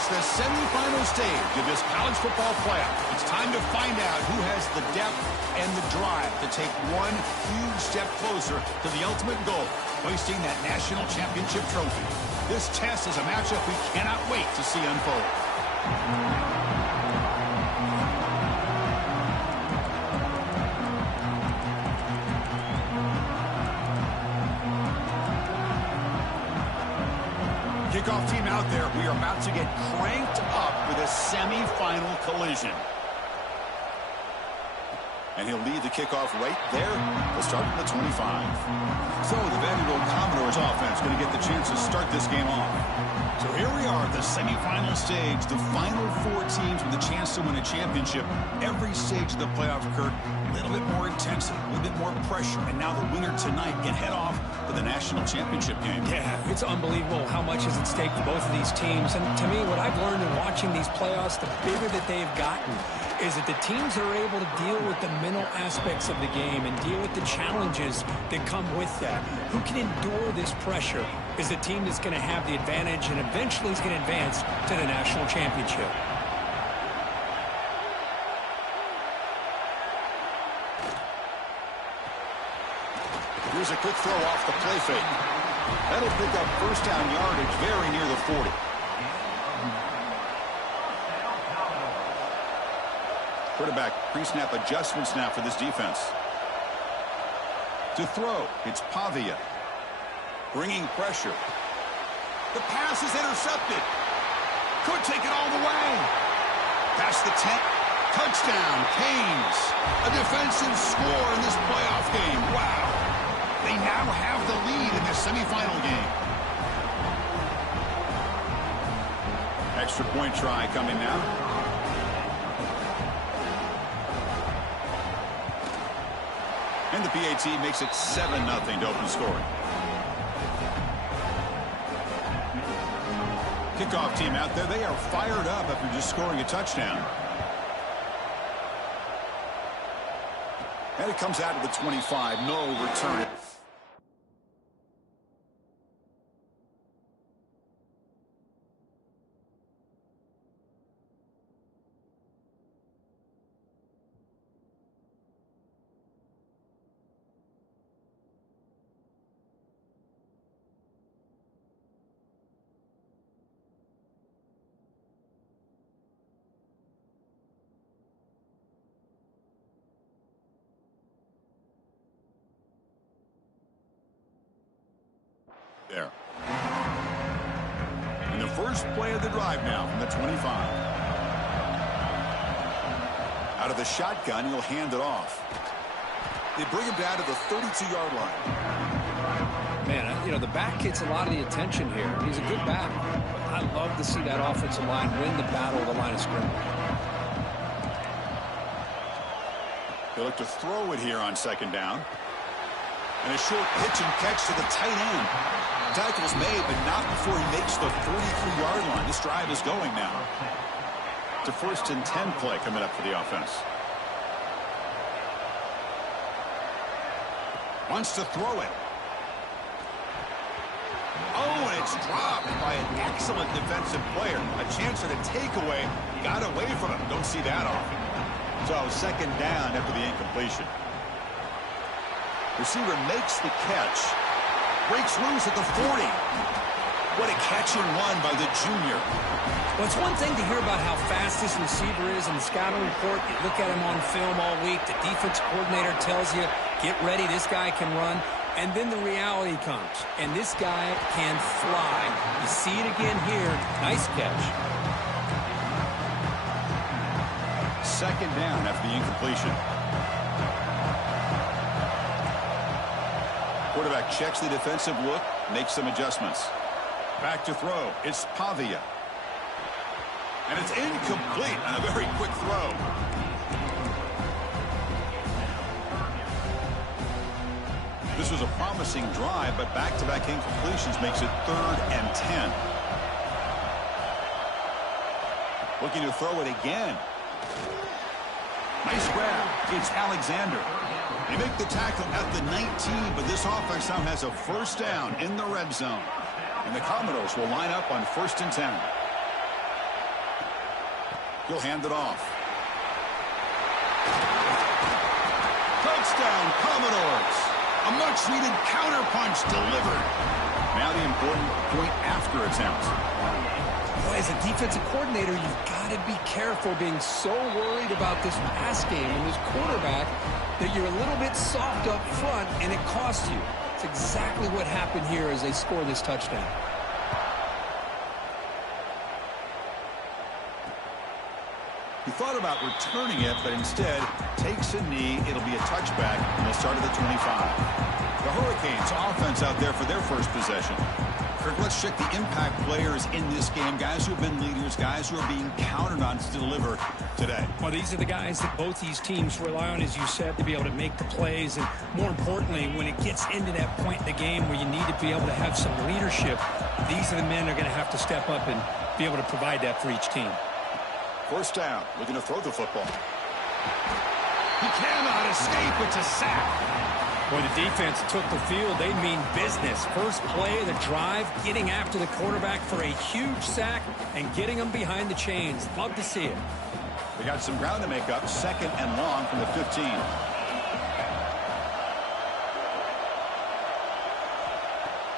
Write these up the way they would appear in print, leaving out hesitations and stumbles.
It's the semifinal stage of this college football playoff. It's time to find out who has the depth and the drive to take one huge step closer to the ultimate goal, hoisting that national championship trophy. This test is a matchup we cannot wait to see unfold. Kickoff team out there. We are about to get cranked up with a semifinal collision. And he'll lead the kickoff right there. We'll start at the 25. So the Vanderbilt Commodores offense going to get the chance to start this game off. So here we are at the semifinal stage. The final four teams with a chance to win a championship. Every stage of the playoff, Kurt, a little bit more intensity, a little bit more pressure. And now the winner tonight can head off to the national championship game. Yeah, it's unbelievable how much is at stake for both of these teams. And to me, what I've learned in watching these playoffs, the bigger that they've gotten, is that the teams are able to deal with the mental aspects of the game and deal with the challenges that come with that. Who can endure this pressure is the team that's going to have the advantage and eventually is going to advance to the national championship. Here's a quick throw off the play fake. That'll pick up first down yardage very near the 40. Quarterback pre-snap adjustments now for this defense. To throw, it's Pavia. Bringing pressure. The pass is intercepted. Could take it all the way. Past the 10. Touchdown, Canes. A defensive score in this playoff game. Wow. They now have the lead in this semifinal game. Extra point try coming now. And the PAT makes it 7-0 to open scoring. Kickoff team out there, they are fired up after just scoring a touchdown. And it comes out to the 25, no return. There. And the first play of the drive now from the 25. Out of the shotgun, he'll hand it off. They bring him down to the 32-yard line. Man, you know, the back gets a lot of the attention here. He's a good back. But I love to see that offensive line win the battle of the line of scrimmage. They look to throw it here on second down. And a short pitch and catch to the tight end. Tackle's made, but not before he makes the 33-yard line. This drive is going now. It's a 1st and 10 play coming up for the offense. Wants to throw it. Oh, and it's dropped by an excellent defensive player. A chance at a takeaway. Got away from him. Don't see that often. So second down after the incompletion. Receiver makes the catch. Breaks loose at the 40. What a catch and run by the junior. Well, it's one thing to hear about how fast this receiver is in the scouting report. You look at him on film all week. The defense coordinator tells you, get ready, this guy can run. And then the reality comes. And this guy can fly. You see it again here. Nice catch. Second down after the incompletion. Quarterback checks the defensive look, makes some adjustments. Back to throw. It's Pavia. And it's incomplete on a very quick throw. This was a promising drive, but back-to-back incompletions makes it 3rd and 10. Looking to throw it again. Nice grab. It's Alexander. They make the tackle at the 19, but this offense now has a first down in the red zone. And the Commodores will line up on 1st and 10. He'll hand it off. Touchdown, Commodores. A much-needed counterpunch delivered. Now the important point after attempt. Boy, as a defensive coordinator, you've got to be careful being so worried about this pass game and this quarterback that you're a little bit soft up front and it costs you. It's exactly what happened here as they score this touchdown. He thought about returning it, but instead takes a knee. It'll be a touchback, and they'll start at the 25. The Hurricanes offense out there for their first possession. Kirk, let's check the impact players in this game, guys who have been leaders, guys who are being counted on to deliver today. Well, these are the guys that both these teams rely on, as you said, to be able to make the plays. And more importantly, when it gets into that point in the game where you need to be able to have some leadership, these are the men that are going to have to step up and be able to provide that for each team. First down, looking to throw the football. He cannot escape. It's a sack. When the defense took the field, they mean business. First play of the drive, getting after the quarterback for a huge sack and getting him behind the chains. Love to see it. They got some ground to make up. Second and long from the 15.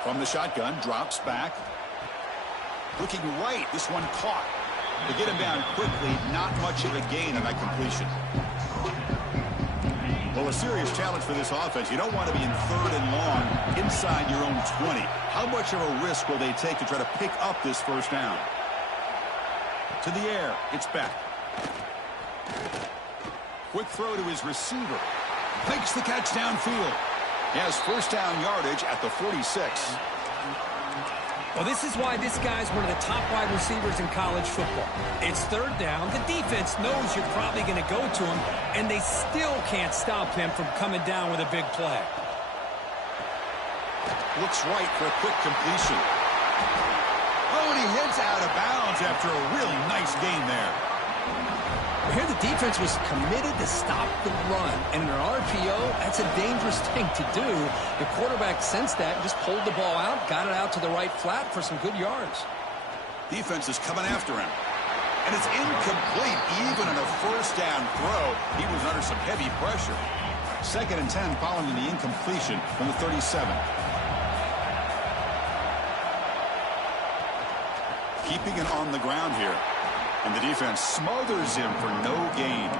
From the shotgun, drops back. Looking right, this one caught. To get him down quickly, not much of a gain on that completion. Well, a serious challenge for this offense. You don't want to be in third and long inside your own 20. How much of a risk will they take to try to pick up this first down? To the air, it's back. Quick throw to his receiver. Makes the catch downfield. He has first down yardage at the 46. Well, this is why this guy's one of the top wide receivers in college football. It's third down. The defense knows you're probably going to go to him, and they still can't stop him from coming down with a big play. Looks right for a quick completion. Oh, and he heads out of bounds after a really nice gain there. Here the defense was committed to stop the run, and in an RPO, that's a dangerous thing to do. The quarterback sensed that and just pulled the ball out, got it out to the right flat for some good yards. Defense is coming after him. And it's incomplete, even on a first down throw. He was under some heavy pressure. Second and 10 following the incompletion from the 37. Keeping it on the ground here. And the defense smothers him for no gain.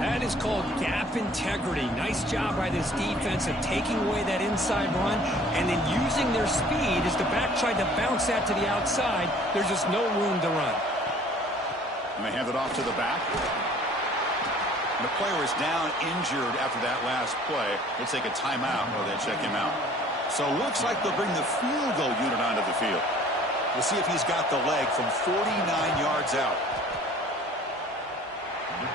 That is called gap integrity. Nice job by this defense of taking away that inside run and then using their speed as the back tried to bounce that to the outside. There's just no room to run. And they hand it off to the back. And the player is down injured after that last play. They'll take a timeout while they check him out. So it looks like they'll bring the field goal unit onto the field. We'll see if he's got the leg from 49 yards out.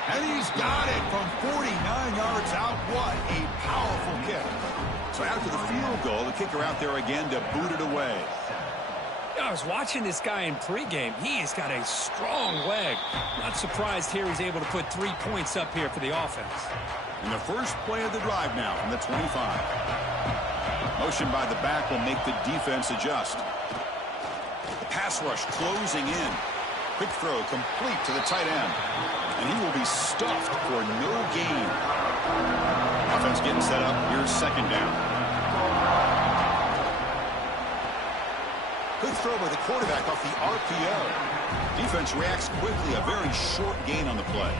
And he's got it from 49 yards out. What a powerful kick. So after the field goal, the kicker out there again to boot it away. I was watching this guy in pregame. He has got a strong leg. Not surprised here he's able to put 3 points up here for the offense. And the first play of the drive now from the 25. Motion by the back will make the defense adjust. Pass rush closing in. Quick throw complete to the tight end. And he will be stuffed for no gain. Offense getting set up. Here's second down. Quick throw by the quarterback off the RPO. Defense reacts quickly. A very short gain on the play.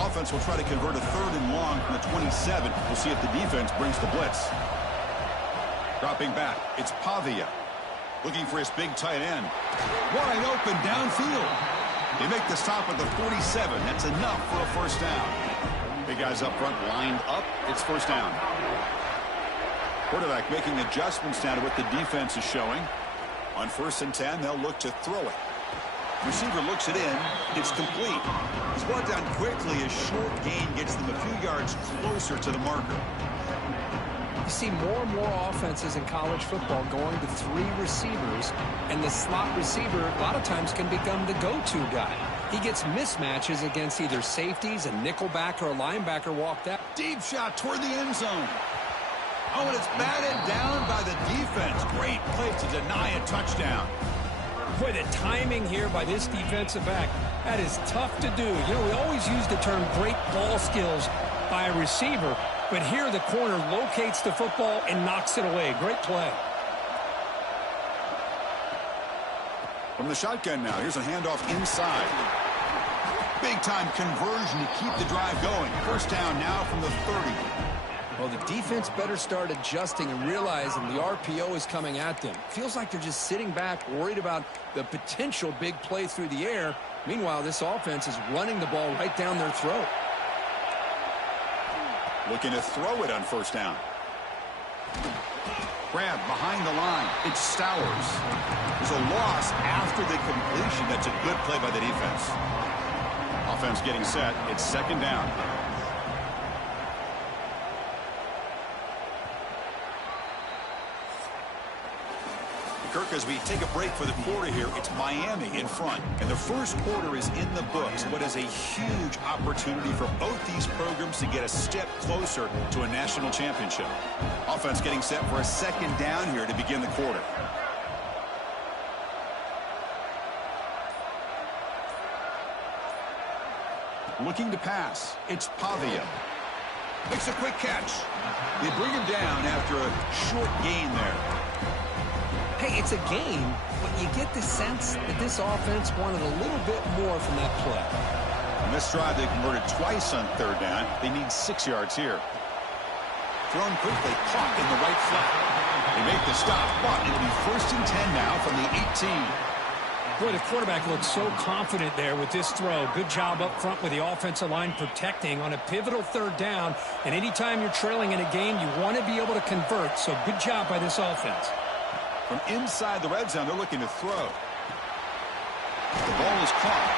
Offense will try to convert a third and long from the 27. We'll see if the defense brings the blitz. Dropping back. It's Pavia. Looking for his big tight end. Wide open downfield. They make the stop at the 47. That's enough for a first down. Big guys up front lined up. It's first down. Quarterback making adjustments now to what the defense is showing. On first and 10, they'll look to throw it. Receiver looks it in. It's complete. He's brought down quickly. A short gain gets them a few yards closer to the marker. You see more and more offenses in college football going to 3 receivers, and the slot receiver a lot of times can become the go-to guy. He gets mismatches against either safeties, a nickelback, or a linebacker walk that. Deep shot toward the end zone. Oh, and it's batted down by the defense. Great play to deny a touchdown. Boy, the timing here by this defensive back. That is tough to do. You know, we always use the term great ball skills by a receiver, but here the corner locates the football and knocks it away. Great play. From the shotgun now, here's a handoff inside. Big-time conversion to keep the drive going. First down now from the 30. Well, the defense better start adjusting and realizing the RPO is coming at them. Feels like they're just sitting back, worried about the potential big play through the air. Meanwhile, this offense is running the ball right down their throat. Looking to throw it on first down. Grab behind the line. It's Stowers. There's a loss after the completion. That's a good play by the defense. Offense getting set. It's second down. Kirk, as we take a break for the quarter here, it's Miami in front. And the first quarter is in the books. What is a huge opportunity for both these programs to get a step closer to a national championship. Offense getting set for a second down here to begin the quarter. Looking to pass. It's Pavia. Makes a quick catch. They bring him down after a short gain there. Hey, it's a game, but you get the sense that this offense wanted a little bit more from that play. On this drive, they converted twice on third down. They need 6 yards here. Thrown quickly, caught in the right flat. They make the stop, but it'll be first and 10 now from the 18. Boy, the quarterback looks so confident there with this throw. Good job up front with the offensive line protecting on a pivotal third down. And anytime you're trailing in a game, you want to be able to convert. So good job by this offense. From inside the red zone, they're looking to throw. The ball is caught.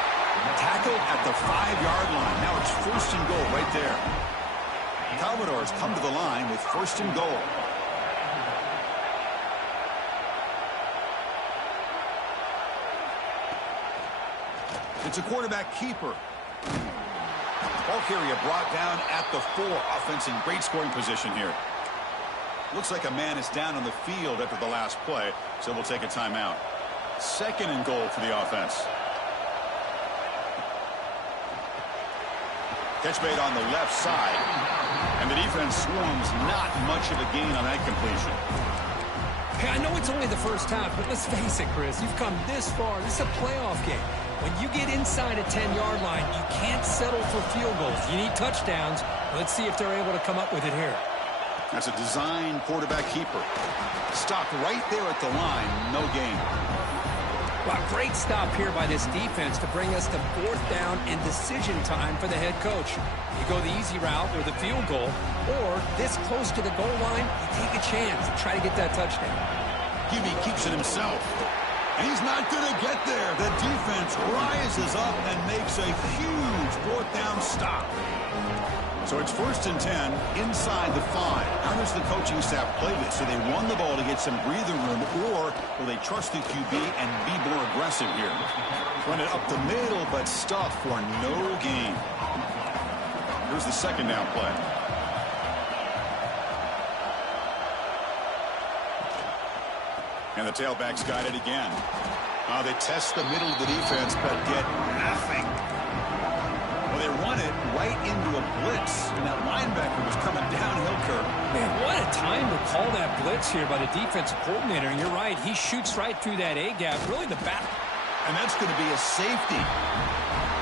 Tackled at the 5-yard line. Now it's first and goal right there. Commodores come to the line with first and goal. It's a quarterback keeper. Ball carrier brought down at the 4. Offense in great scoring position here. Looks like a man is down on the field after the last play, so we'll take a timeout. Second and goal for the offense. Catch made on the left side, and the defense swarms not much of a gain on that completion. Hey, I know it's only the first half, but let's face it, Chris. You've come this far. This is a playoff game. When you get inside a 10-yard line, you can't settle for field goals. You need touchdowns. Let's see if they're able to come up with it here. That's a design quarterback keeper. Stopped right there at the line. No gain. Well, great stop here by this defense to bring us to fourth down and decision time for the head coach. You go the easy route or the field goal, or this close to the goal line, you take a chance to try to get that touchdown. QB keeps it himself. And he's not going to get there. The defense rises up and makes a huge fourth down stop. So it's first and 10 inside the 5. How does the coaching staff play this? Do they run the ball to get some breathing room, or will they trust the QB and be more aggressive here? Run it up the middle, but stuff for no gain. Here's the second down play. And the tailback's got it again. They test the middle of the defense, but get nothing. Well, they run it right into a blitz, and that linebacker was coming downhill, Kirk. Man, what a time to call that blitz here by the defensive coordinator. And you're right, he shoots right through that A-gap, really the back. And that's going to be a safety.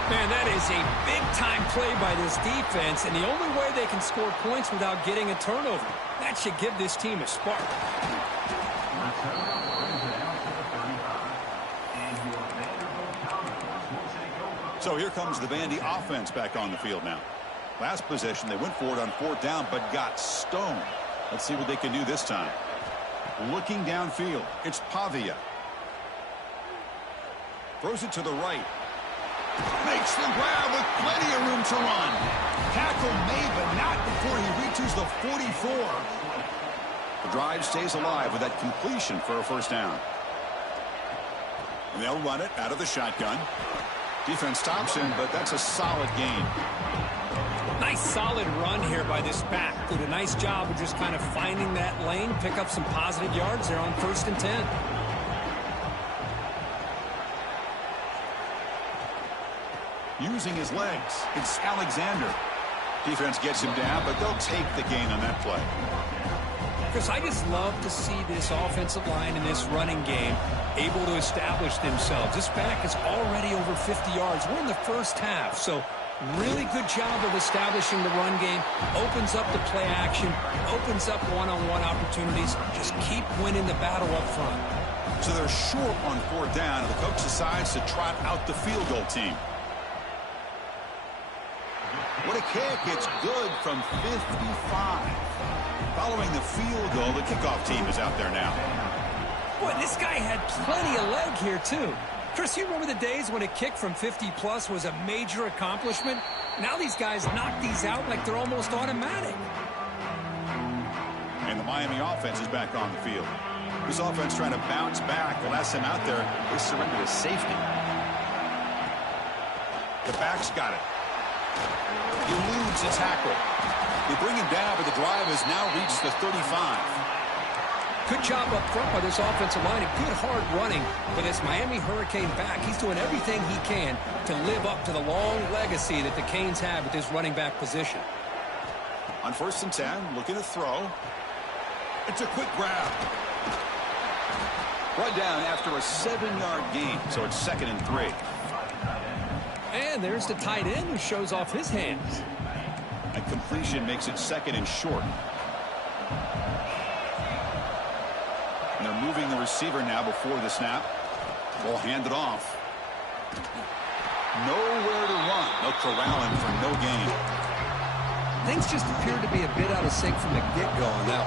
Man, that is a big-time play by this defense, and the only way they can score points without getting a turnover. That should give this team a spark. So here comes the Vandy offense back on the field now. Last possession, they went for it on fourth down, but got stoned. Let's see what they can do this time. Looking downfield, it's Pavia. Throws it to the right. Makes the grab with plenty of room to run. Tackle made, but not before he reaches the 44. The drive stays alive with that completion for a first down. And they'll run it out of the shotgun. Defense stops him, but that's a solid gain. Nice solid run here by this back. Did a nice job of just kind of finding that lane, pick up some positive yards there on first and 10. using his legs. It's Alexander. Defense gets him down, but they'll take the gain on that play. Chris, I just love to see this offensive line in this running game able to establish themselves. This back is already over 50 yards. We're in the first half, so really good job of establishing the run game. Opens up the play action, opens up one-on-one opportunities. Just keep winning the battle up front. So they're short on 4th down, and the coach decides to trot out the field goal team. What a kick. It's good from 55. Following the field goal, the kickoff team is out there now. Boy, this guy had plenty of leg here, too. Chris, you remember the days when a kick from 50-plus was a major accomplishment? Now these guys knock these out like they're almost automatic. And the Miami offense is back on the field. This offense trying to bounce back. The last time out there, they surrendered a safety. The back's got it. He eludes a tackle. They bring him down, but the drive has now reached the 35. Good job up front by this offensive line and good hard running for this Miami Hurricane back. He's doing everything he can to live up to the long legacy that the Canes have at this running back position. On 1st and 10, looking to throw. It's a quick grab. Brought down after a 7-yard gain, so it's 2nd and 3. And there's the tight end who shows off his hands. A completion makes it 2nd and short. And they're moving the receiver now before the snap. Ball handed off. Nowhere to run. They'll corral him for no gain. Things just appeared to be a bit out of sync from the get-go. Now,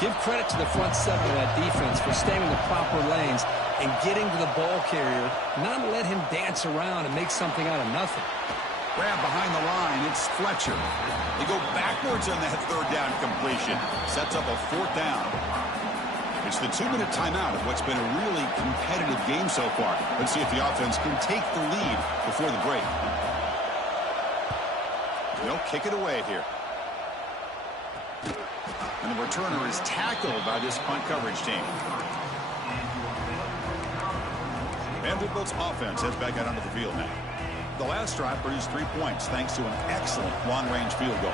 give credit to the front 7 of that defense for staying in the proper lanes and getting to the ball carrier, not let him dance around and make something out of nothing. Grab behind the line. It's Fletcher. They go backwards on that 3rd down completion. Sets up a 4th down. It's the 2-minute timeout of what's been a really competitive game so far. Let's see if the offense can take the lead before the break. They'll kick it away here. And the returner is tackled by this punt coverage team. Vanderbilt's offense heads back out onto the field now. The last drive produced 3 points thanks to an excellent long-range field goal.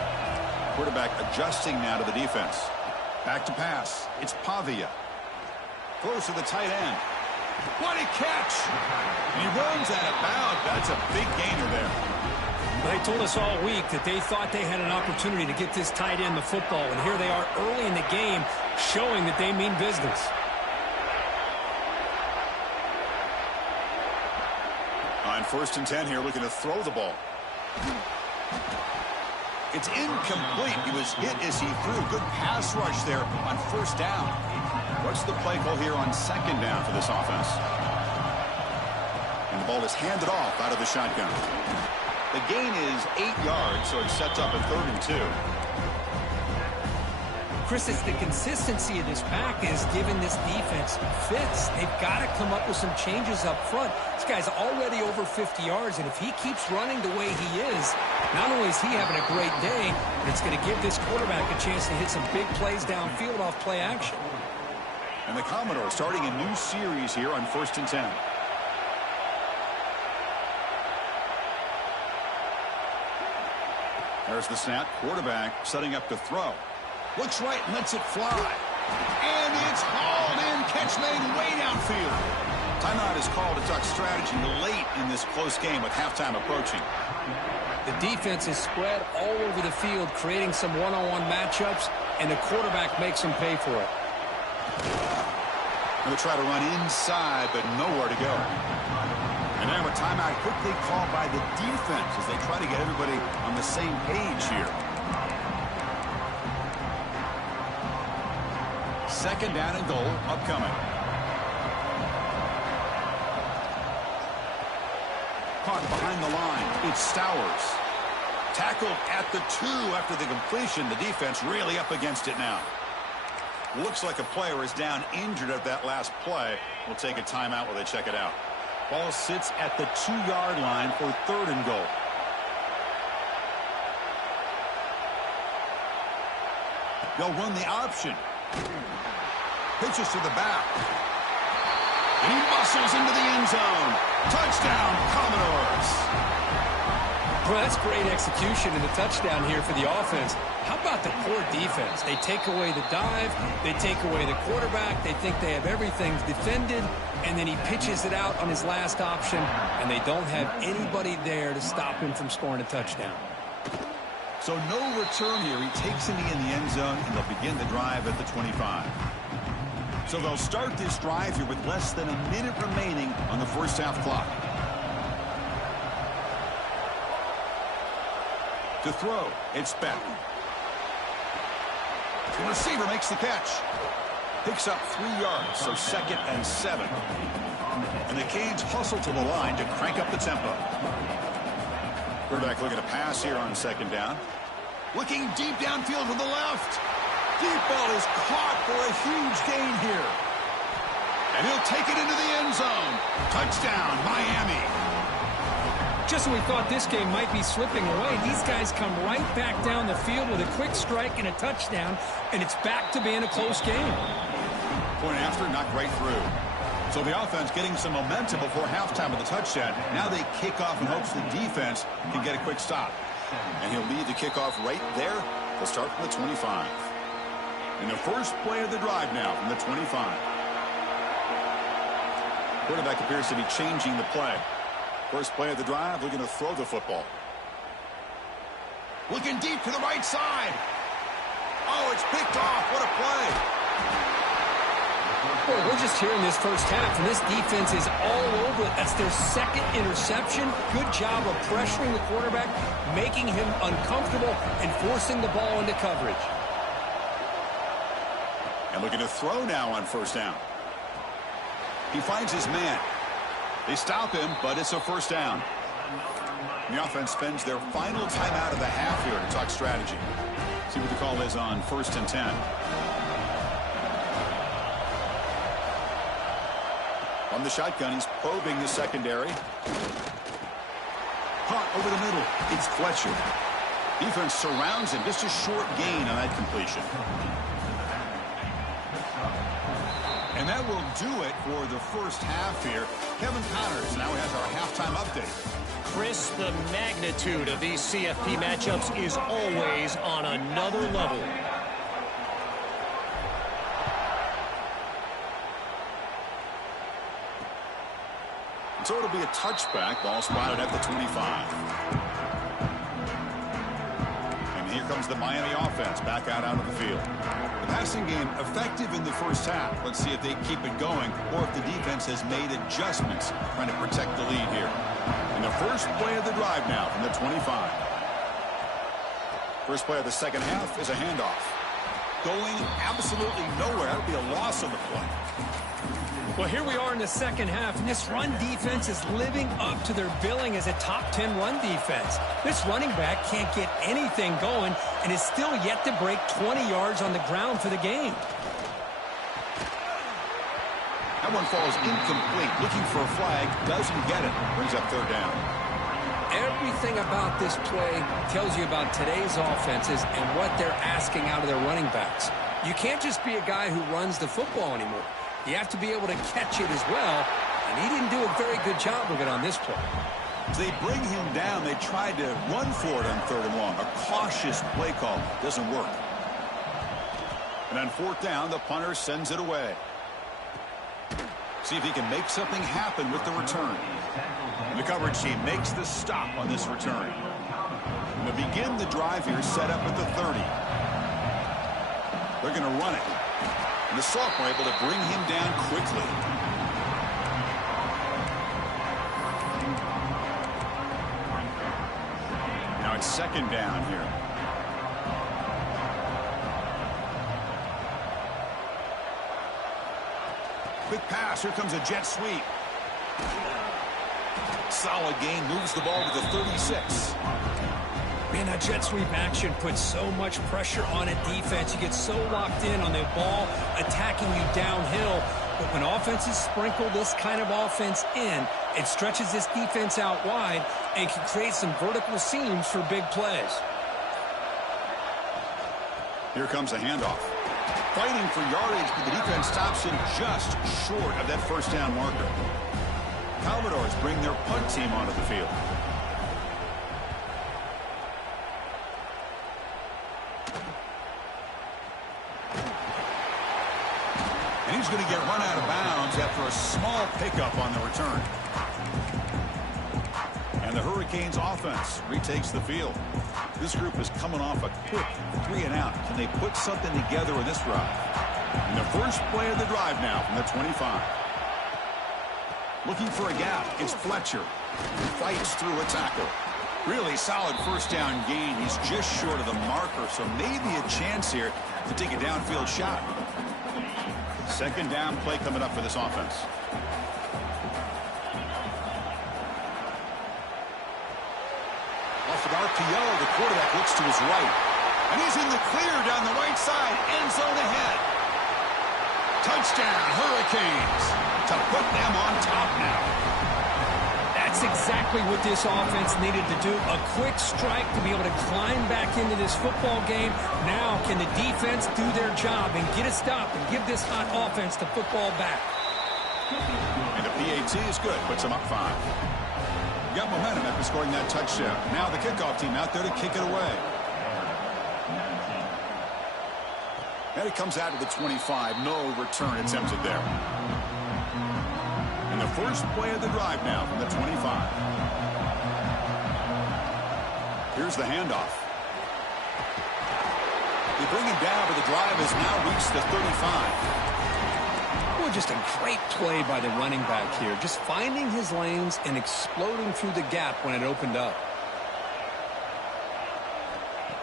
Quarterback adjusting now to the defense. Back to pass. It's Pavia. Close to the tight end. What a catch! And he runs out of bounds. That's a big gainer there. They told us all week that they thought they had an opportunity to get this tight end the football, and here they are early in the game showing that they mean business. On 1st and 10 here, looking to throw the ball. It's incomplete. He was hit as he threw. Good pass rush there on 1st down. What's the play call here on 2nd down for this offense? And the ball is handed off out of the shotgun. The gain is 8 yards, so it sets up a 3rd and 2. Chris, it's the consistency of this back is giving this defense fits. They've got to come up with some changes up front. This guy's already over 50 yards, and if he keeps running the way he is, not only is he having a great day, but it's going to give this quarterback a chance to hit some big plays downfield off play action. And the Commodores starting a new series here on 1st and 10. There's the snap. Quarterback setting up to throw. Looks right, lets it fly. And it's hauled in. Catch made way downfield. Timeout is called to talk strategy late in this close game with halftime approaching. The defense is spread all over the field, creating some one-on-one matchups, and the quarterback makes them pay for it. They'll try to run inside, but nowhere to go. And now a timeout quickly called by the defense as they try to get everybody on the same page here. 2nd down and goal upcoming. Caught behind the line. It's Stowers. Tackled at the 2 after the completion. The defense really up against it now. Looks like a player is down injured at that last play. We'll take a timeout while they check it out. Ball sits at the 2-yard line for 3rd and goal. They'll run the option. Pitches to the back. And he muscles into the end zone. Touchdown, Commodores. Well, that's great execution and the touchdown here for the offense. How about the poor defense? They take away the dive, they take away the quarterback, they think they have everything defended, and then he pitches it out on his last option, and they don't have anybody there to stop him from scoring a touchdown. So no return here. He takes it in the end zone, and they'll begin the drive at the 25. So they'll start this drive here with less than a minute remaining on the first half clock. To throw, it's Beck. The receiver makes the catch. Picks up 3 yards, so 2nd and 7. And the Canes hustle to the line to crank up the tempo. Quarterback looking to pass here on 2nd down. Looking deep downfield to the left. Deep ball is caught for a huge gain here. And he'll take it into the end zone. Touchdown, Miami. Just when we thought this game might be slipping away, these guys come right back down the field with a quick strike and a touchdown, and it's back to being a close game. Point after, knocked right through. So the offense getting some momentum before halftime of the touchdown. Now they kick off in hopes the defense can get a quick stop. And he'll lead the kickoff right there. They'll start from the 25. In the first play of the drive now from the 25. Quarterback appears to be changing the play. First play of the drive, looking to throw the football. Looking deep to the right side. Oh, it's picked off. What a play. Well, we're just here in this first half, and this defense is all over it. That's their 2nd interception. Good job of pressuring the quarterback, making him uncomfortable, and forcing the ball into coverage. And looking to throw now on 1st down. He finds his man. They stop him, but it's a 1st down. And the offense spends their final timeout of the half here to talk strategy. See what the call is on 1st and 10. On the shotgun, he's probing the secondary. Caught over the middle. It's Fletcher. Defense surrounds him. Just a short gain on that completion. And that will do it for the first half here. Kevin Connors now has our halftime update. Chris, the magnitude of these CFP matchups is always on another level. So it'll be a touchback. Ball spotted at the 25. And here comes the Miami offense back out of the field. The passing game effective in the first half. Let's see if they keep it going or if the defense has made adjustments trying to protect the lead here. And the first play of the drive now from the 25. First play of the second half is a handoff. Going absolutely nowhere. That'll be a loss on the play. Well, here we are in the second half, and this run defense is living up to their billing as a top 10 run defense. This running back can't get anything going and is still yet to break 20 yards on the ground for the game. That one falls incomplete. Looking for a flag, doesn't get it. Brings up 3rd down. Everything about this play tells you about today's offenses and what they're asking out of their running backs. You can't just be a guy who runs the football anymore. You have to be able to catch it as well, and he didn't do a very good job of it on this play. As they bring him down, they tried to run for it on 3rd and long. A cautious play call doesn't work. And on 4th down, the punter sends it away. See if he can make something happen with the return. And the coverage team makes the stop on this return. And to begin the drive here, set up at the 30. They're going to run it. And the sophomore able to bring him down quickly. Now it's 2nd down here. Quick pass. Here comes a jet sweep. Solid gain. Moves the ball to the 36. Man, that jet sweep action puts so much pressure on a defense. You get so locked in on the ball attacking you downhill. But when offenses sprinkle this kind of offense in, it stretches this defense out wide and can create some vertical seams for big plays. Here comes a handoff. Fighting for yardage, but the defense stops him just short of that 1st down marker. Commodores bring their punt team onto the field. And he's going to get run out of bounds after a small pickup on the return. And the Hurricanes offense retakes the field. This group is coming off a quick 3-and-out. Can they put something together in this drive? And the first play of the drive now from the 25. Looking for a gap. It's Fletcher. He fights through a tackle. Really solid first down gain. He's just short of the marker, so maybe a chance here to take a downfield shot. Second down play coming up for this offense. Off an RPO, the quarterback looks to his right. And he's in the clear down the right side. End zone ahead. Touchdown, Hurricanes. To put them on top now. That's exactly what this offense needed to do. A quick strike to be able to climb back into this football game. Now can the defense do their job and get a stop and give this hot offense the football back? And the PAT is good. Puts them up 5. Got momentum after scoring that touchdown. Now the kickoff team out there to kick it away. And it comes out to the 25. No return attempted there. And the first play of the drive now from the 25. Here's the handoff. They bring him down, but the drive has now reached the 35. Well, just a great play by the running back here. Just finding his lanes and exploding through the gap when it opened up.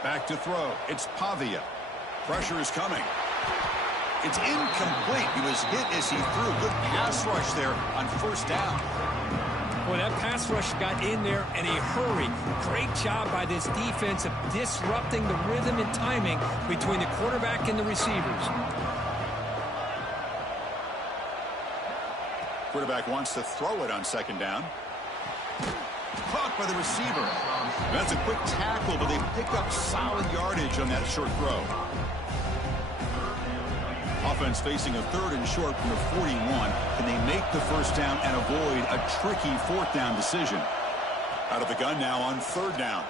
Back to throw. It's Pavia. Pressure is coming. It's incomplete. He was hit as he threw. Good pass rush there on first down. Well, that pass rush got in there in a hurry. Great job by this defense of disrupting the rhythm and timing between the quarterback and the receivers. Quarterback wants to throw it on second down. Caught by the receiver. That's a quick tackle, but they pick up solid yardage on that short throw. Offense facing a 3rd and short from the 41. Can they make the first down and avoid a tricky 4th down decision? Out of the gun now on 3rd down.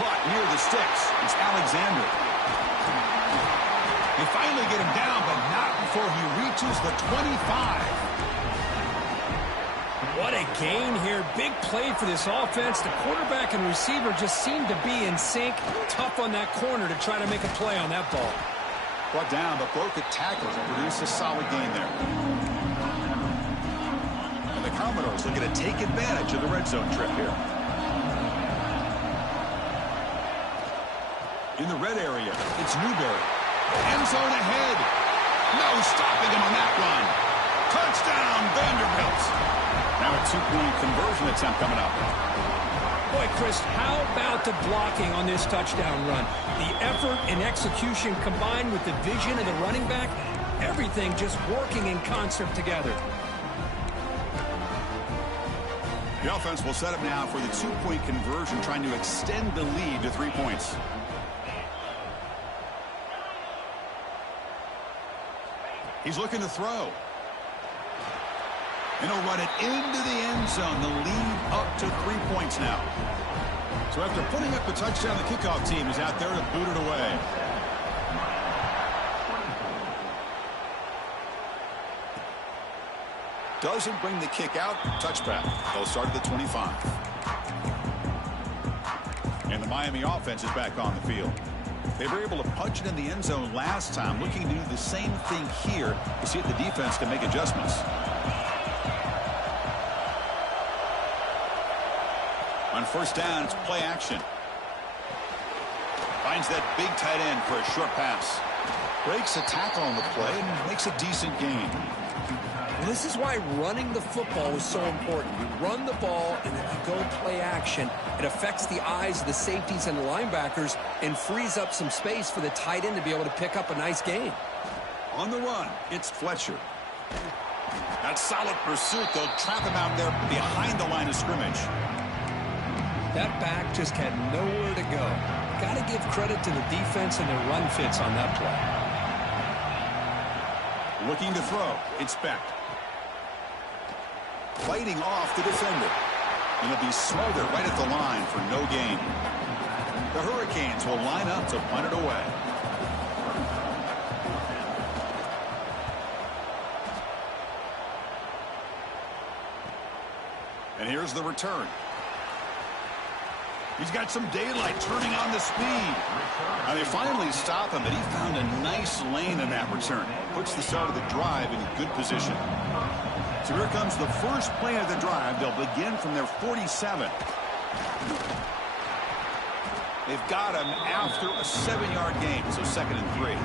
Caught near the sticks. It's Alexander. They finally get him down, but not before he reaches the 25. What a gain here. Big play for this offense. The quarterback and receiver just seem to be in sync. Tough on that corner to try to make a play on that ball. Brought down, but broke a tackle to produce a solid gain there. And the Commodores looking to take advantage of the red zone trip here. In the red area, it's Newberry. End zone ahead. No stopping him on that run. Touchdown, Vanderbilt. Now a 2-point conversion attempt coming up. Boy, Chris, how about the blocking on this touchdown run? The effort and execution combined with the vision of the running back, everything just working in concert together. The offense will set up now for the 2-point conversion, trying to extend the lead to 3 points. He's looking to throw. And he'll run it into the end zone. The lead up to 3 points now. So after putting up the touchdown, the kickoff team is out there to boot it away. Doesn't bring the kick out. Touchback. They'll start at the 25. And the Miami offense is back on the field. They were able to punch it in the end zone last time. Looking to do the same thing here to see if the defense can make adjustments. On first down, it's play action. Finds that big tight end for a short pass. Breaks a tackle on the play and makes a decent gain. This is why running the football is so important. You run the ball, and if you go play action, it affects the eyes of the safeties and the linebackers and frees up some space for the tight end to be able to pick up a nice gain. On the run, it's Fletcher. That solid pursuit, they'll trap him out there behind the line of scrimmage. That back just had nowhere to go. Got to give credit to the defense and their run fits on that play. Looking to throw, it's Beck. Fighting off the defender. And he'll be smothered right at the line for no gain. The Hurricanes will line up to punt it away. And here's the return. He's got some daylight, turning on the speed. Now they finally stop him, but he found a nice lane in that return. Puts the start of the drive in good position. So here comes the first play of the drive. They'll begin from their 47. They've got him after a 7-yard gain, so 2nd and 3.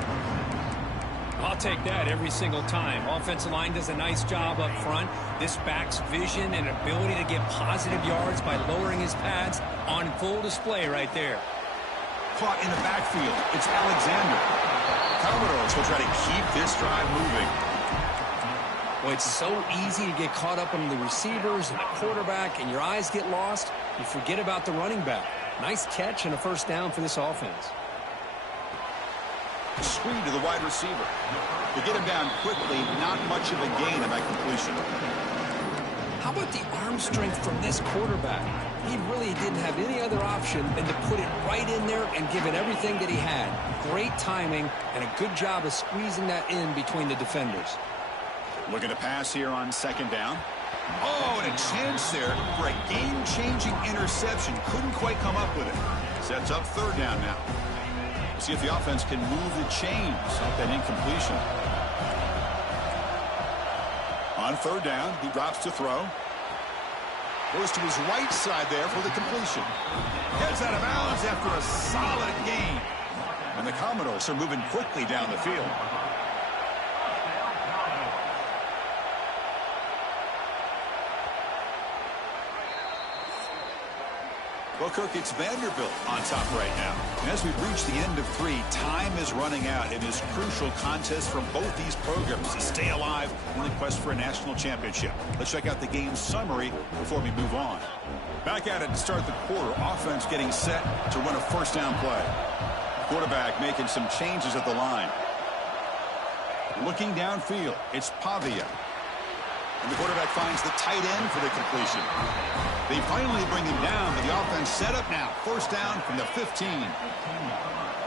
I'll take that every single time. Offensive line does a nice job up front. This back's vision and ability to get positive yards by lowering his pads on full display right there. Caught in the backfield. It's Alexander. Commodores will try to keep this drive moving. Well, it's so easy to get caught up on the receivers and the quarterback, and your eyes get lost. You forget about the running back. Nice catch and a first down for this offense. Screen to the wide receiver. To get him down quickly, not much of a gain in that completion. How about the arm strength from this quarterback? He really didn't have any other option than to put it right in there and give it everything that he had. Great timing and a good job of squeezing that in between the defenders. Looking to pass here on 2nd down. Oh, and a chance there for a game-changing interception. Couldn't quite come up with it. Sets up 3rd down now. See if the offense can move the chains off that incompletion. On 3rd down, he drops to throw. Goes to his right side there for the completion. Gets out of bounds after a solid gain. And the Commodores are moving quickly down the field. Well, Kirk, it's Vanderbilt on top right now. And as we've reached the end of 3, time is running out in this crucial contest from both these programs to stay alive in the quest for a national championship. Let's check out the game summary before we move on. Back at it to start the quarter. Offense getting set to run a first down play. Quarterback making some changes at the line. Looking downfield, it's Pavia. And the quarterback finds the tight end for the completion. They finally bring him down, but the offense set up now. First down from the 15.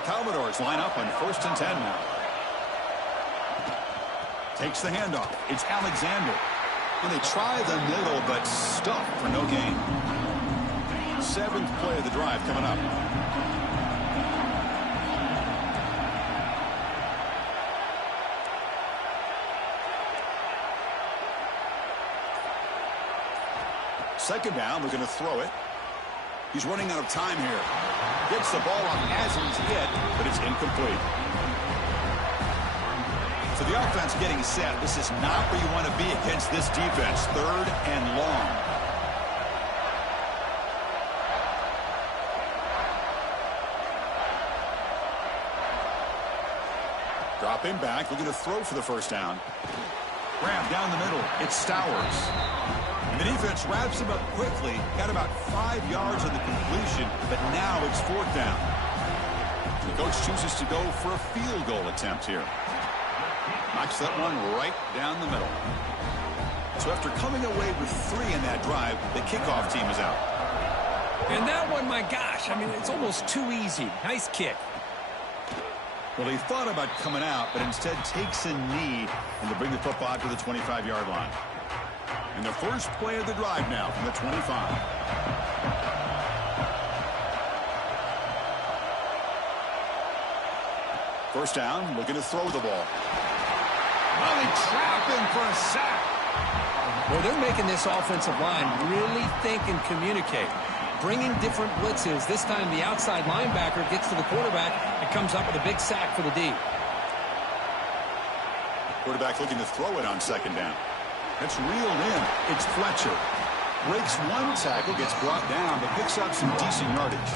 Commodores line up on 1st and 10 now. Takes the handoff. It's Alexander. And they try the middle, but stuck for no gain. 7th play of the drive coming up. Second down, we're going to throw it. He's running out of time here. Gets the ball up as he's hit, but it's incomplete. So the offense getting set. This is not where you want to be against this defense. 3rd and long. Dropping back, looking to throw for the first down. Grab down the middle. It's Stowers. And the defense wraps him up quickly. Got about 5 yards on the completion, but now it's 4th down. The coach chooses to go for a field goal attempt here. Knocks that one right down the middle. So after coming away with 3 in that drive, the kickoff team is out. And that one, my gosh, I mean, it's almost too easy. Nice kick. Well, he thought about coming out, but instead takes a knee and to bring the football to the 25-yard line. And the first play of the drive now from the 25. First down, looking to throw the ball. Well, they trap him for a sack. Well, they're making this offensive line really think and communicate. Bringing different blitzes. This time the outside linebacker gets to the quarterback and comes up with a big sack for the D. Quarterback looking to throw it on 2nd down. It's reeled in. It's Fletcher. Breaks one tackle, gets brought down, but picks up some decent yardage.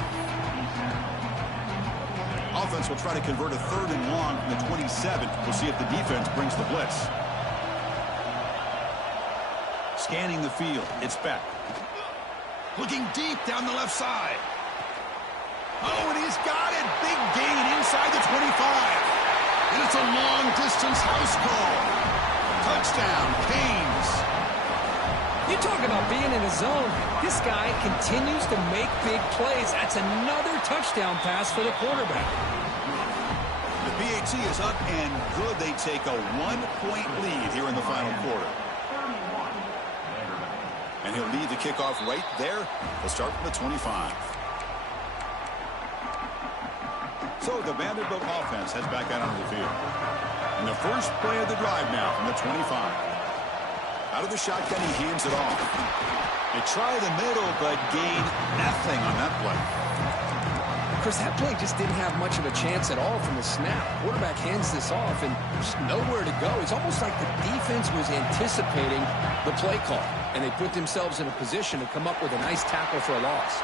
Offense will try to convert a 3rd and long from the 27. We'll see if the defense brings the blitz. Scanning the field. It's Beck. Looking deep down the left side. Oh, and he's got it. Big gain inside the 25. And it's a long-distance house call. Touchdown, Canes. You talk about being in a zone. This guy continues to make big plays. That's another touchdown pass for the quarterback. The PAT is up and good. They take a 1-point lead here in the final quarter. And he'll lead the kickoff right there. He'll start from the 25. So the Vanderbilt offense heads back out onto the field. And the first play of the drive now from the 25. Out of the shotgun, he hands it off. They try the middle, but gain nothing on that play. Chris, that play just didn't have much of a chance at all from the snap. Quarterback hands this off, and there's nowhere to go. It's almost like the defense was anticipating the play call, and they put themselves in a position to come up with a nice tackle for a loss.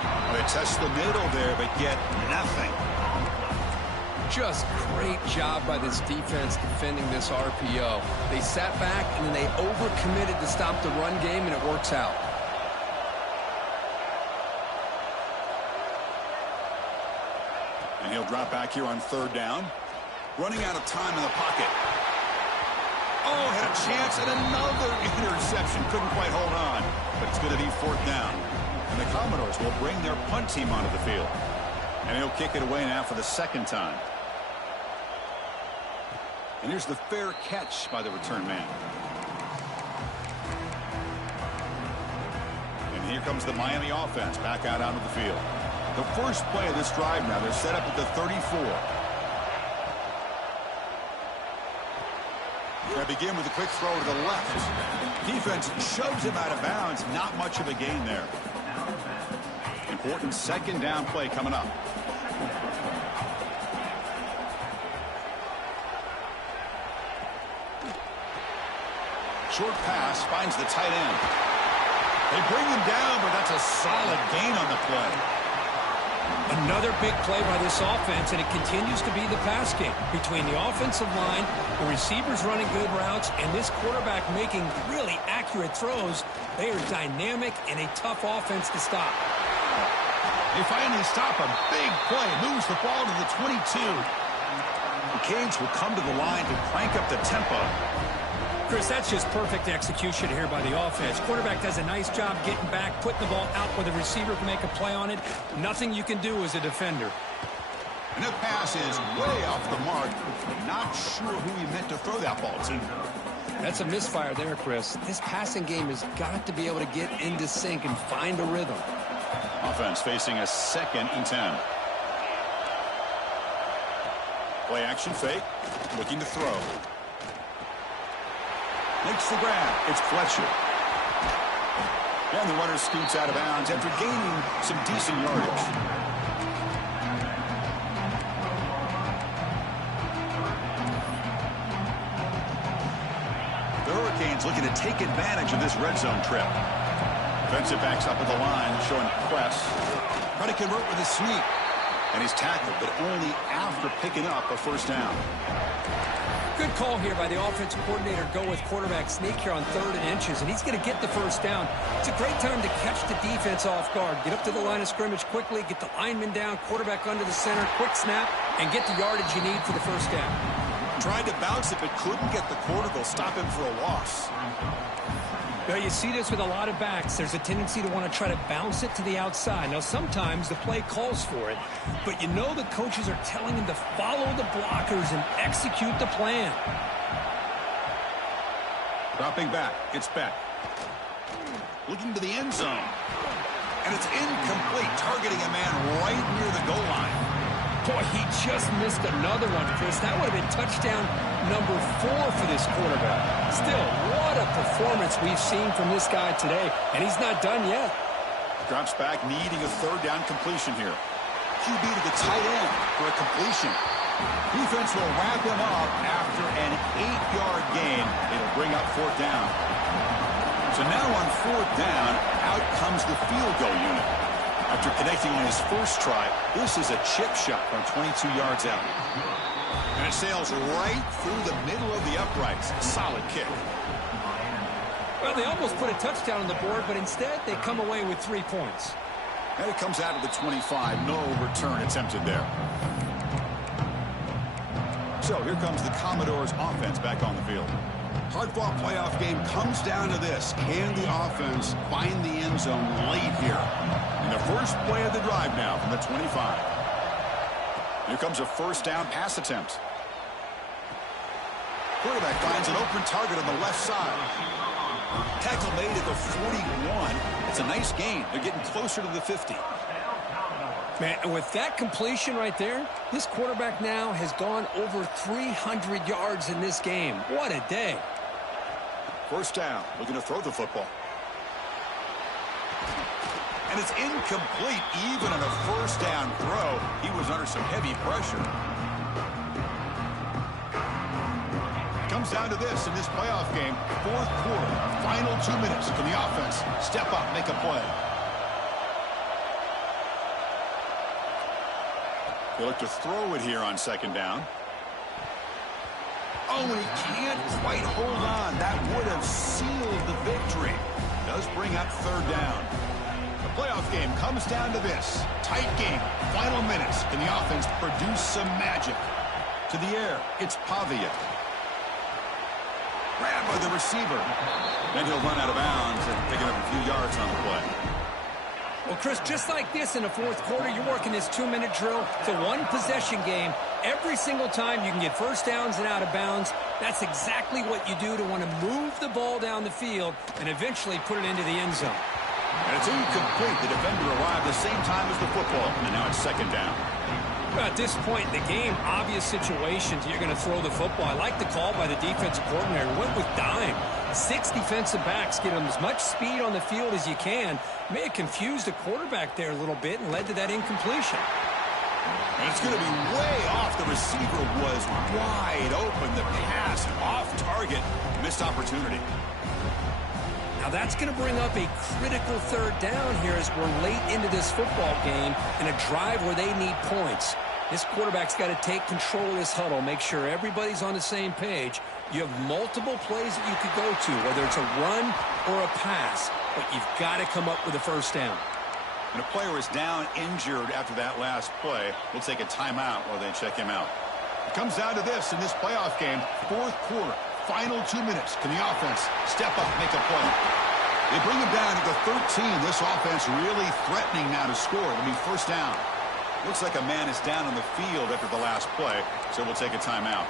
Well, they test the middle there, but get nothing. Just great job by this defense defending this RPO. They sat back, and then they overcommitted to stop the run game, and it works out. And he'll drop back here on third down. Running out of time in the pocket. Oh, had a chance at another interception. Couldn't quite hold on. But it's going to be fourth down. And the Commodores will bring their punt team onto the field. And he'll kick it away now for the second time. And here's the fair catch by the return man. And here comes the Miami offense back out onto the field. The first play of this drive now, they're set up at the 34. They begin with a quick throw to the left. Defense shoves him out of bounds. Not much of a gain there. Important second down play coming up. Short pass finds the tight end. They bring him down, but that's a solid gain on the play. Another big play by this offense, and it continues to be the pass game between the offensive line, the receivers running good routes, and this quarterback making really accurate throws. They are dynamic and a tough offense to stop. They finally stop a big play. Moves the ball to the 22. The Canes will come to the line to crank up the tempo. Chris, that's just perfect execution here by the offense. Quarterback does a nice job getting back, putting the ball out where the receiver can make a play on it. Nothing you can do as a defender. And the pass is way off the mark. Not sure who he meant to throw that ball to. That's a misfire there, Chris. This passing game has got to be able to get into sync and find a rhythm. Offense facing a 2nd and 10. Play action fake. Looking to throw. Makes the grab. It's Fletcher. And the runner scoots out of bounds after gaining some decent yardage. The Hurricanes looking to take advantage of this red zone trip. Defensive backs up at the line, showing press. Trying to convert with a sneak. And he's tackled, but only after picking up a first down. Good call here by the offensive coordinator. Go with quarterback sneak here on 3rd and inches, and he's going to get the first down. It's a great time to catch the defense off guard. Get up to the line of scrimmage quickly, get the lineman down, quarterback under the center, quick snap, and get the yardage you need for the first down. Tried to bounce it, but couldn't get the quarter. They'll stop him for a loss. Well, you see this with a lot of backs. There's a tendency to want to try to bounce it to the outside. Now, sometimes the play calls for it, but you know the coaches are telling him to follow the blockers and execute the plan. Dropping back. It's Beck. Looking to the end zone. And it's incomplete, targeting a man right near the goal line. Boy, he just missed another one, Chris. That would have been touchdown number 4 for this quarterback. Still, what a performance we've seen from this guy today, and he's not done yet. Drops back, needing a 3rd down completion here. QB to the tight end for a completion. Defense will wrap him up after an 8-yard gain. It'll bring up 4th down. So now on 4th down, out comes the field goal unit. After connecting on his first try, this is a chip shot from 22 yards out. And it sails right through the middle of the uprights. Solid kick. Well, they almost put a touchdown on the board, but instead they come away with 3 points. And it comes out of the 25. No return attempted there. So here comes the Commodores offense back on the field. Hard-fought playoff game comes down to this. Can the offense find the end zone late here? In the first play of the drive now from the 25. Here comes a first down pass attempt. Quarterback finds an open target on the left side. Tackle made at the 41. It's a nice gain. They're getting closer to the 50. Man, and with that completion right there, this quarterback now has gone over 300 yards in this game. What a day. First down, looking to throw the football. And it's incomplete even on a first down throw. He was under some heavy pressure. Comes down to this in this playoff game. Fourth quarter, final 2 minutes. Can the offense step up, make a play? They look to throw it here on second down. Oh, and he can't quite hold on. That would have sealed the victory. Does bring up third down. The playoff game comes down to this. Tight game, final minutes. Can the offense produce some magic? To the air, it's Pavia. Grabbed by the receiver. Then he'll run out of bounds and pick up a few yards on the play. Well, Chris, just like this in the fourth quarter, you're working this 2-minute drill. It's a one-possession game. Every single time you can get first downs and out of bounds. That's exactly what you do to want to move the ball down the field and eventually put it into the end zone. And it's incomplete. The defender arrived the same time as the football, and now it's second down. Well, at this point in the game, obvious situations, you're going to throw the football. I like the call by the defensive coordinator. Went with dime. 6 defensive backs get them as much speed on the field as you can. May have confused the quarterback there a little bit and led to that incompletion. And it's going to be way off. The receiver was wide open. The pass off target. Missed opportunity. Now that's going to bring up a critical third down here as we're late into this football game in a drive where they need points. This quarterback's got to take control of this huddle, make sure everybody's on the same page. You have multiple plays that you could go to, whether it's a run or a pass, but you've got to come up with a first down. And a player is down injured after that last play. We'll take a timeout while they check him out. It comes down to this in this playoff game, fourth quarter, final 2 minutes. Can the offense step up, make a play? They bring him down to the 13. This offense really threatening now to score. It'll be first down. Looks like a man is down on the field after the last play, so we'll take a timeout.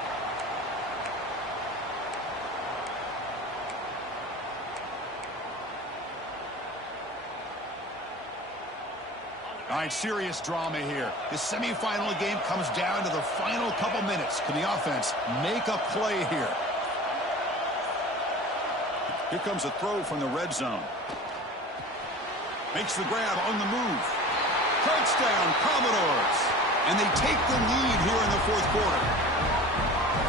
All right, serious drama here. This semifinal game comes down to the final couple minutes. Can the offense make a play here? Here comes a throw from the red zone. Makes the grab on the move. Touchdown, Commodores. And they take the lead here in the fourth quarter.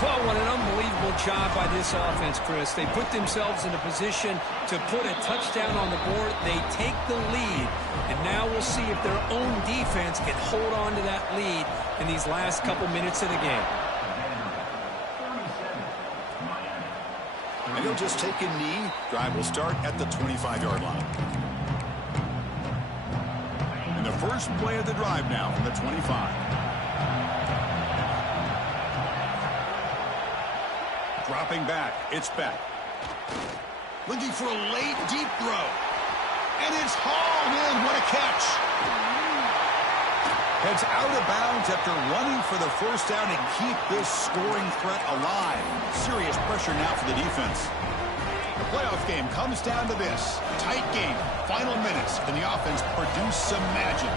Well, what an unbelievable job by this offense, Chris. They put themselves in a position to put a touchdown on the board. They take the lead, and now we'll see if their own defense can hold on to that lead in these last couple minutes of the game. And he'll just take a knee. Drive will start at the 25-yard line. And the first play of the drive now from the 25. Dropping back. It's back. Looking for a late, deep throw. And it's hauled in. What a catch. Heads out of bounds after running for the first down and keep this scoring threat alive. Serious pressure now for the defense. The playoff game comes down to this. Tight game. Final minutes. Can the offense produce some magic?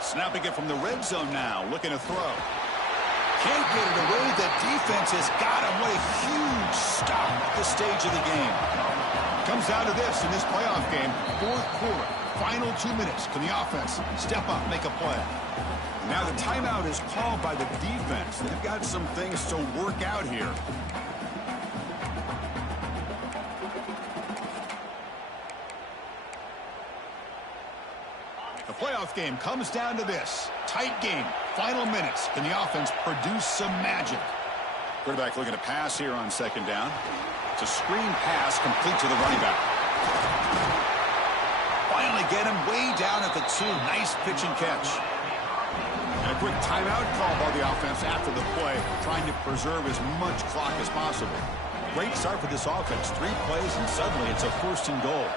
Snapping it from the red zone now. Looking to throw. Can't get it away. The defense has got him. What a huge stop at this stage of the game. Comes down to this in this playoff game. Fourth quarter. Final 2 minutes. Can the offense step up, make a play? Now the timeout is called by the defense. They've got some things to work out here. The playoff game comes down to this. Tight game. Final minutes. Can the offense produce some magic? Quarterback looking to pass here on second down. It's a screen pass complete to the running back. Finally get him way down at the 2. Nice pitch and catch. And a quick timeout call by the offense after the play, trying to preserve as much clock as possible. Great start for this offense. 3 plays and suddenly it's a first and goal.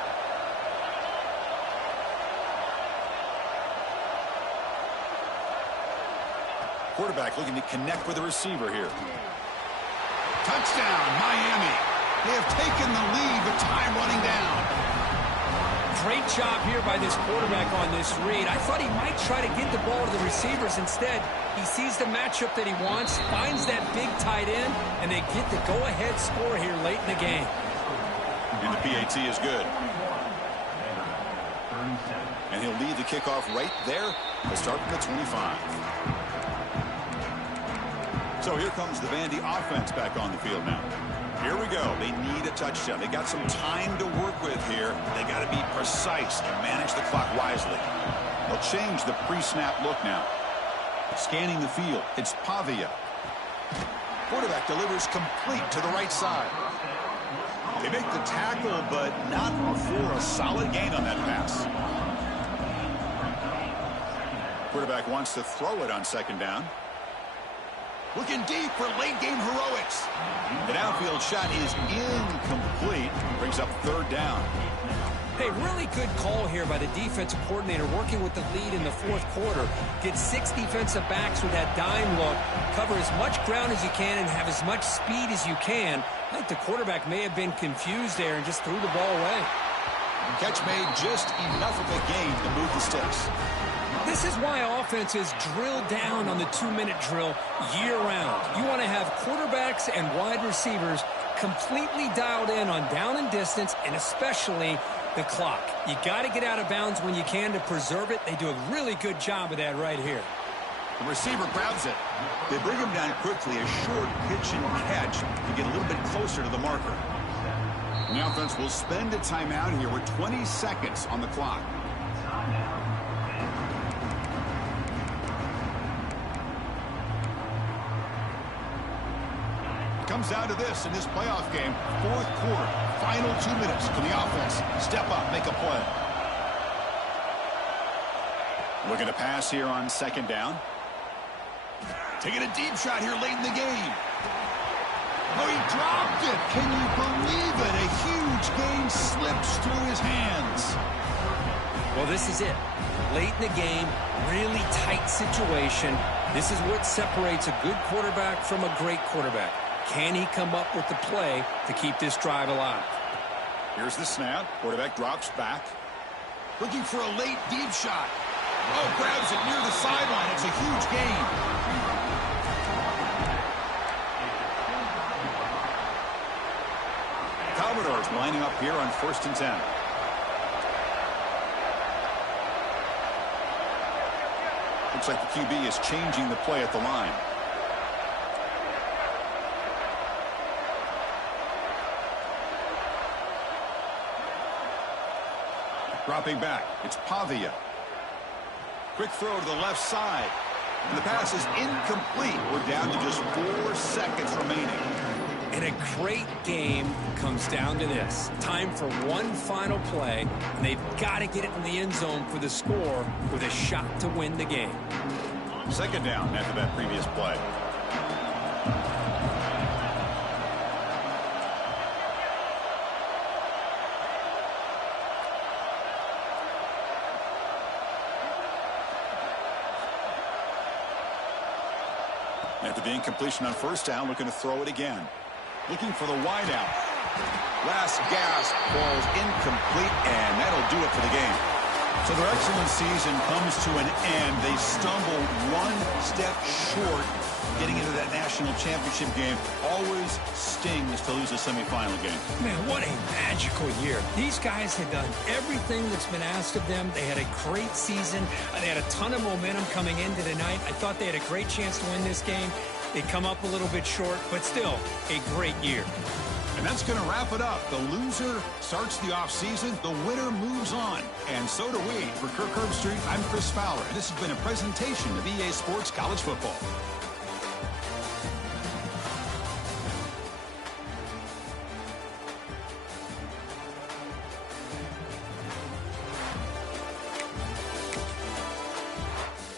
Quarterback looking to connect with the receiver here. Touchdown, Miami. They have taken the lead with time running down. Great job here by this quarterback on this read. I thought he might try to get the ball to the receivers. Instead, he sees the matchup that he wants, finds that big tight end, and they get the go-ahead score here late in the game. And the PAT is good. And he'll lead the kickoff right there to start from the 25. So here comes the Vandy offense back on the field now. Here we go. They need a touchdown. They got some time to work with here. They got to be precise and manage the clock wisely. They'll change the pre-snap look now. Scanning the field. It's Pavia. Quarterback delivers complete to the right side. They make the tackle, but not before a solid gain on that pass. Quarterback wants to throw it on second down. Looking deep for late-game heroics. The downfield shot is incomplete. Brings up third down. Hey, really good call here by the defensive coordinator working with the lead in the fourth quarter. Get 6 defensive backs with that dime look. Cover as much ground as you can and have as much speed as you can. I think the quarterback may have been confused there and just threw the ball away. Catch made just enough of a gain to move the sticks. This is why offenses drill down on the 2-minute drill year-round. You want to have quarterbacks and wide receivers completely dialed in on down and distance, and especially the clock. You got to get out of bounds when you can to preserve it. They do a really good job of that right here. The receiver grabs it. They bring him down quickly, a short pitch and catch to get a little bit closer to the marker. And the offense will spend a timeout here with 20 seconds on the clock. Comes down to this in this playoff game. Fourth quarter, final 2 minutes. Can the offense step up, make a play? Looking to pass here on second down. Taking a deep shot here late in the game. Oh, he dropped it. Can you believe it? A huge gain slips through his hands. Well, this is it. Late in the game, really tight situation. This is what separates a good quarterback from a great quarterback. Can he come up with the play to keep this drive alive? Here's the snap. Quarterback drops back. Looking for a late deep shot. Oh, grabs it near the sideline. It's a huge gain. Commodores lining up here on 1st and 10. Looks like the QB is changing the play at the line. Dropping back, it's Pavia. Quick throw to the left side. And the pass is incomplete. We're down to just 4 seconds remaining. And a great game comes down to this. Time for one final play, and they've got to get it in the end zone for the score with a shot to win the game. Second down after that previous play. After the incompletion on first down, looking to throw it again. Looking for the wideout. Last gasp falls incomplete, and that'll do it for the game. So their excellent season comes to an end. They stumble one step short getting into that national championship game. Always stings to lose a semifinal game. Man, what a magical year. These guys had done everything that's been asked of them. They had a great season. They had a ton of momentum coming into tonight. I thought they had a great chance to win this game. They come up a little bit short, but still a great year. And that's going to wrap it up. The loser starts the offseason. The winner moves on. And so do we. For Kirk Herbstreit, I'm Chris Fowler. And this has been a presentation of EA Sports College Football.